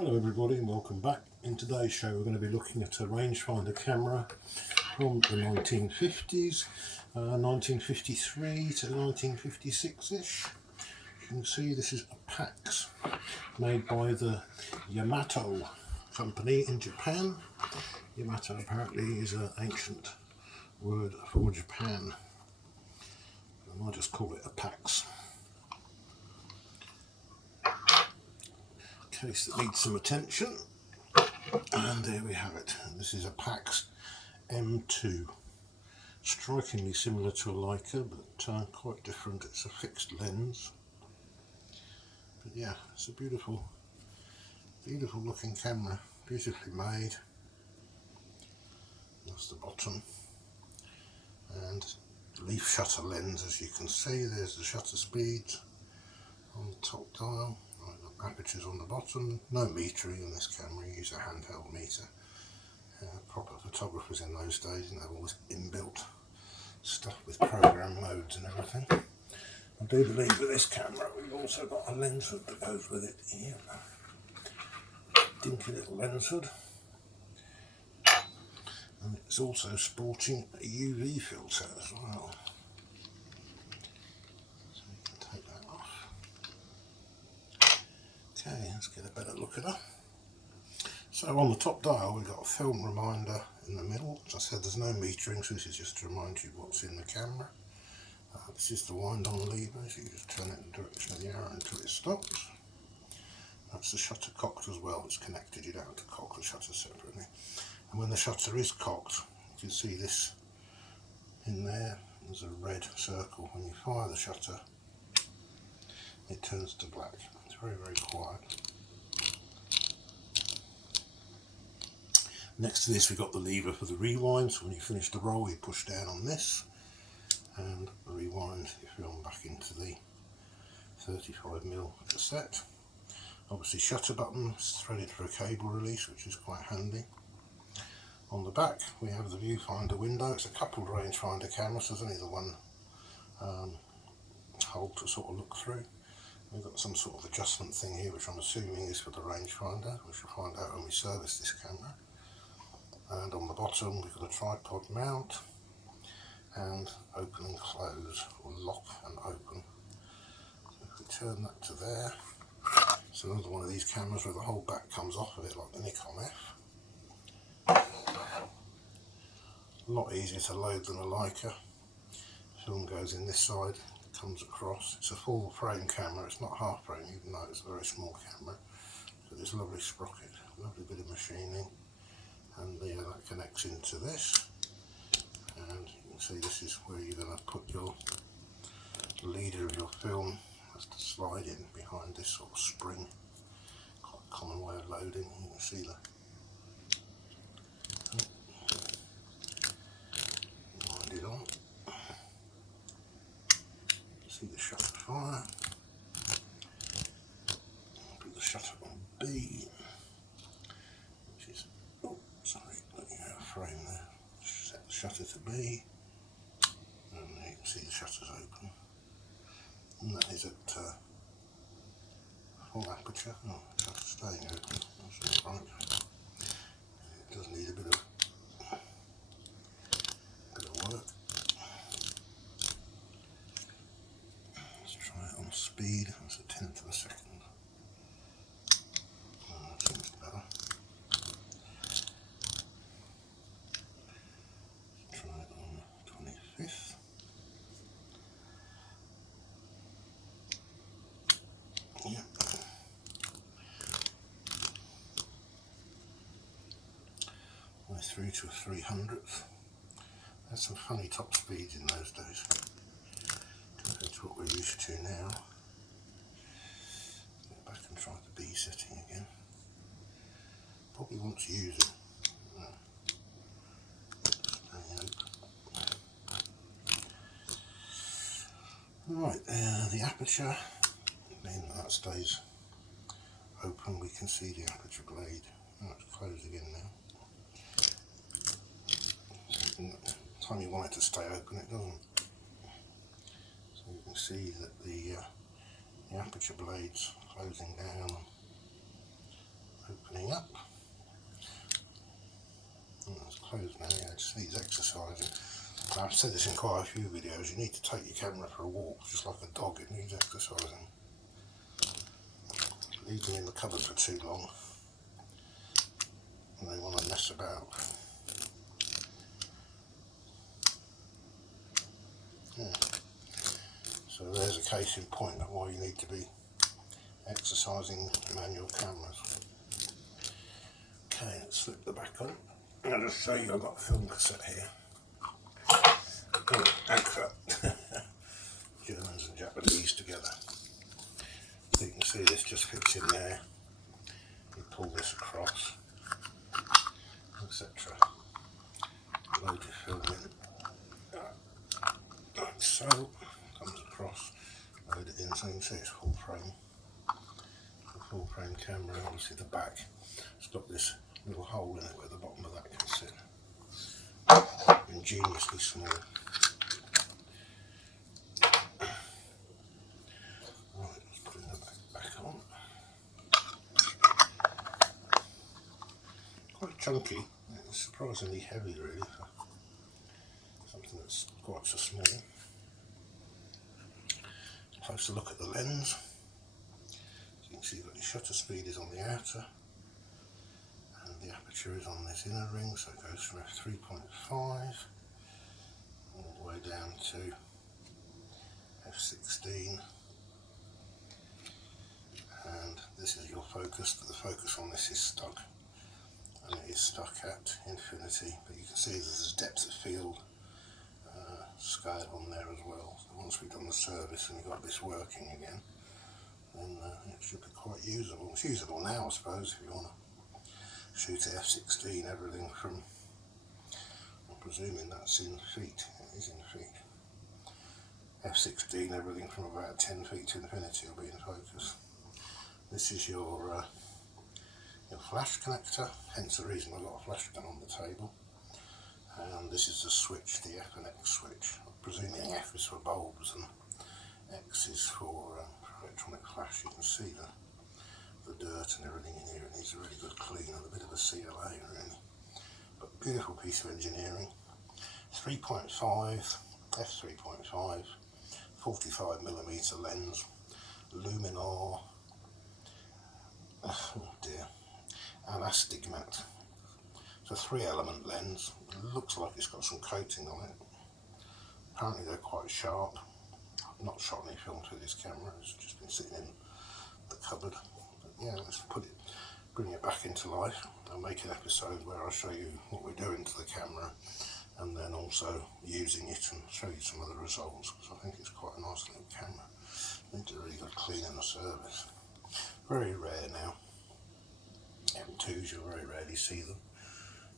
Hello everybody and welcome back. In today's show we're going to be looking at a rangefinder camera from the 1950s, 1953 to 1956-ish. You can see this is a Pax made by the Yamato company in Japan. Yamato apparently is an ancient word for Japan, and I just call it a Pax. Case that needs some attention, and there we have it. This is a Pax M2, strikingly similar to a Leica but quite different. It's a fixed lens, but yeah, it's a beautiful looking camera, beautifully made. That's the bottom, and leaf shutter lens, as you can see. There's the shutter speeds on the top dial. Apertures on the bottom. No metering in this camera, you use a handheld meter. Proper photographers in those days didn't have all this inbuilt stuff with program modes and everything. I do believe with this camera we've also got a lens hood that goes with it here. Dinky little lens hood. And it's also sporting a UV filter as well. So we can take that off. Okay, let's get a better look at her. So on the top dial we've got a film reminder in the middle. As I said, there's no metering, so this is just to remind you what's in the camera. This is the wind on lever, so you just turn it in the direction of the arrow until it stops. That's the shutter cocked as well, it's connected, you don't have to cock the shutter separately. And when the shutter is cocked, you can see this in there, there's a red circle. When you fire the shutter, it turns to black. It's very, very quiet. Next to this we've got the lever for the rewind, so when you finish the roll you push down on this and rewind your film back into the 35mm cassette. Obviously shutter button is threaded for a cable release, which is quite handy. On the back we have the viewfinder window. It's a coupled rangefinder camera, so there's only the one hole to sort of look through. We've got some sort of adjustment thing here, which I'm assuming is for the rangefinder. We shall find out when we service this camera. And on the bottom we've got a tripod mount and open and close, or lock and open. So if we turn that to there, it's another one of these cameras where the whole back comes off of it like the Nikon F. A lot easier to load than a Leica. Film goes in this side, comes across. It's a full frame camera, it's not half frame even though it's a very small camera. So this lovely sprocket, lovely bit of machining. And that connects into this, and you can see this is where you're going to put your leader of your film. Has to slide in behind this sort of spring. Quite a common way of loading. You can see the wind it on. See the shutter fire. Put the shutter on B. Frame there, set the shutter to B, and you can see the shutters open, and that is at full aperture. Oh, the shutter's staying open, that's not right. It does need a bit of work. Let's try it on speed, that's a 10th of a second. That seems better. Yep. Way through to a 300th. That's some funny top speeds in those days compared to what we're used to now. Get back and try the B setting again. Probably want to use it. Right, the aperture, then that stays open. We can see the aperture blade. Oh, it's closed again now. So the time you want it to stay open, it doesn't. So you can see that the aperture blade's closing down, opening up. It's closed now, yeah, it just needs exercising. I've said this in quite a few videos, you need to take your camera for a walk, just like a dog, it needs exercising. Leave them in the cupboard for too long and they want to mess about. Yeah. So there's a case in point of why you need to be exercising manual cameras. Okay, let's slip the back on. I'll just show you I've got a film cassette here. Oh, Agfa. Germans and Japanese together. So you can see this just fits in there. You pull this across, etc. Load your film in. Like so. Comes across, load it in, so you can see it's full frame. The full frame camera, and obviously the back. It's got this little hole in it where the bottom of that can sit. Ingeniously small. Right, let's put the back on. Quite chunky, it's surprisingly heavy really for something that's quite so small. Closer look at the lens. So you can see that the shutter speed is on the outer and the aperture is on this inner ring, so it goes from f3.5 all the way down to f16, and this is your focus, but the focus on this is stuck, and it is stuck at infinity, but you can see there's a depth of field scale on there as well. So once we've done the service and we've got this working again, then it should be quite usable. It's usable now, I suppose, if you want to shoot at f16, everything from, I'm presuming that's in feet, it is in feet. f16, everything from about 10 feet to infinity will be in focus. This is your flash connector, hence the reason I've got a flash gun on the table. And this is the switch, the F and X switch. I'm presuming F is for bulbs and X is for electronic flash. You can see the dirt and everything in here. It needs a really good clean and a bit of a CLA really. But beautiful piece of engineering. 3.5, f3.5, 45mm lens, luminar, oh dear, and astigmat. It's a 3-element lens. It looks like it's got some coating on it. Apparently they're quite sharp. I've not shot any film through this camera, it's just been sitting in the cupboard. But yeah, let's bring it back into life. I'll make an episode where I'll show you what we're doing to the camera and then also using it and show you some of the results, because I think it's quite a nice little camera. Needs a really good clean and a service. Very rare now. M2s, you'll very rarely see them.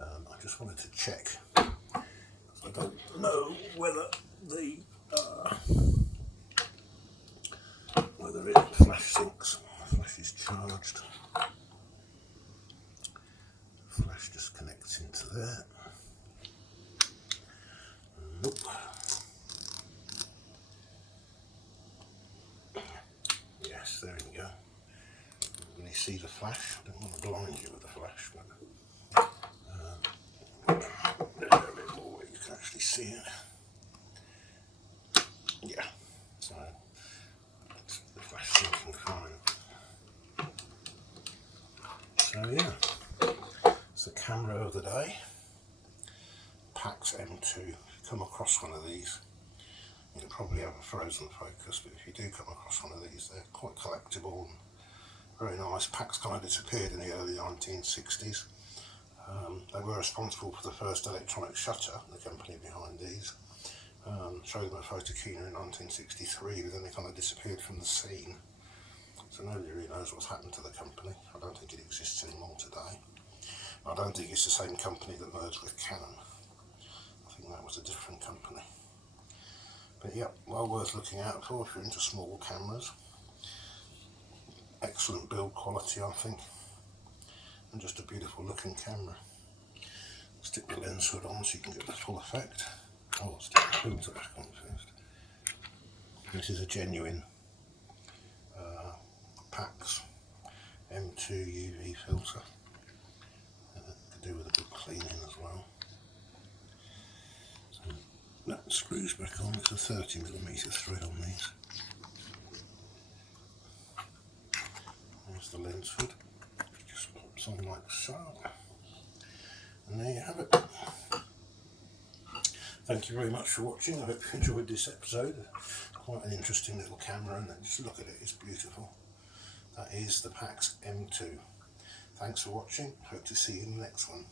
I just wanted to check. I don't know whether it flash syncs. Flash is charged. Flash just connects into there. Nope. Yes, there you go. When you see the flash, I don't want to blind you with the flash, but there's a bit more where you can actually see it. Yeah, so the flash syncing fine. So yeah, it's the camera of the day. Pax M2. If you come across one of these, you'll probably have a frozen focus, but if you do come across one of these, they're quite collectible and very nice. Pax kind of disappeared in the early 1960s. They were responsible for the first electronic shutter, the company behind these. Showed them a photokina in 1963, but then they kind of disappeared from the scene. So nobody really knows what's happened to the company. I don't think it exists anymore today. I don't think it's the same company that merged with Canon. I think that was a different company. But yeah, well worth looking out for if you're into small cameras. Excellent build quality, I think, and just a beautiful looking camera. Stick your lens hood on so you can get the full effect. Oh, I'll stick the filter back on first. This is a genuine Pax M2 UV filter. back on. It's a 30mm thread on these. There's the lens hood. Just pops on like so. And there you have it. Thank you very much for watching. I hope you enjoyed this episode. Quite an interesting little camera, and just look at it, it's beautiful. That is the Pax M2. Thanks for watching. Hope to see you in the next one.